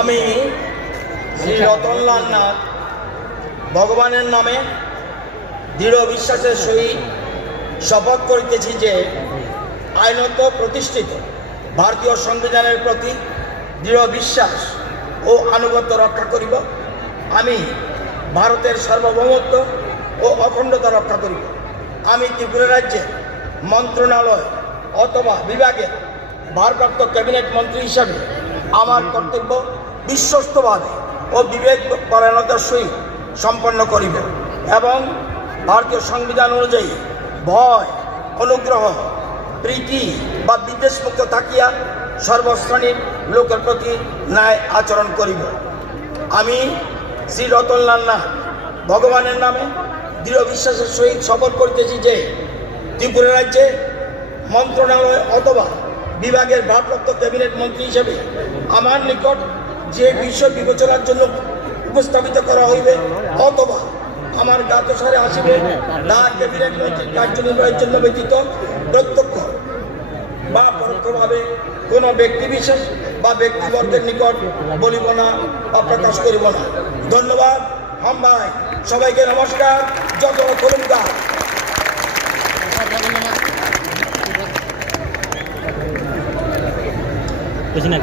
আমি শ্রী রতনলাল নাথ, ভগবানের নামে দৃঢ় বিশ্বাসের সহিত শপথ করিতেছি যে আইনত প্রতিষ্ঠিত ভারতীয় সংবিধানের প্রতি দৃঢ় বিশ্বাস ও আনুগত্য রক্ষা করিব। আমি ভারতের সার্বভৌমত্ব ও অখণ্ডতা রক্ষা করিব। আমি ত্রিপুরা রাজ্যে মন্ত্রণালয় অথবা বিভাগের ভারপ্রাপ্ত ক্যাবিনেট মন্ত্রী হিসাবে আমার কর্তব্য বিশ্বস্তভাবে ও বিবেক পরায়ণতার সহিত সম্পন্ন করিব এবং ভারতীয় সংবিধান অনুযায়ী ভয়, অনুগ্রহ, প্রীতি বা বিদ্বেষমুক্ত থাকিয়া সর্বশ্রেণীর লোকের প্রতি ন্যায় আচরণ করিব। আমি শ্রী রতনলাল নাথ ভগবানের নামে দৃঢ় বিশ্বাসের সহিত শপথ করিতেছি যে ত্রিপুরা রাজ্যে মন্ত্রণালয় অথবা বিভাগের ভারপ্রাপ্ত ক্যাবিনেট মন্ত্রী হিসেবে আমার নিকট যে বিষয় বিবেচনার জন্য উপস্থাপিত করা হইবে অথবা আমার জ্ঞাতসারে আসিবে, তা ক্যাবিনেট মন্ত্রীর কার্যনির্বাহের জন্য ব্যতীত প্রত্যক্ষ বা পরোক্ষভাবে কোনো ব্যক্তিবিশেষ বা ব্যক্তিবর্গের নিকট বলিব না বা প্রকাশ করিব না। ধন্যবাদ। হাম ভাই, সবাইকে নমস্কার। যত করুণকার कुछ ना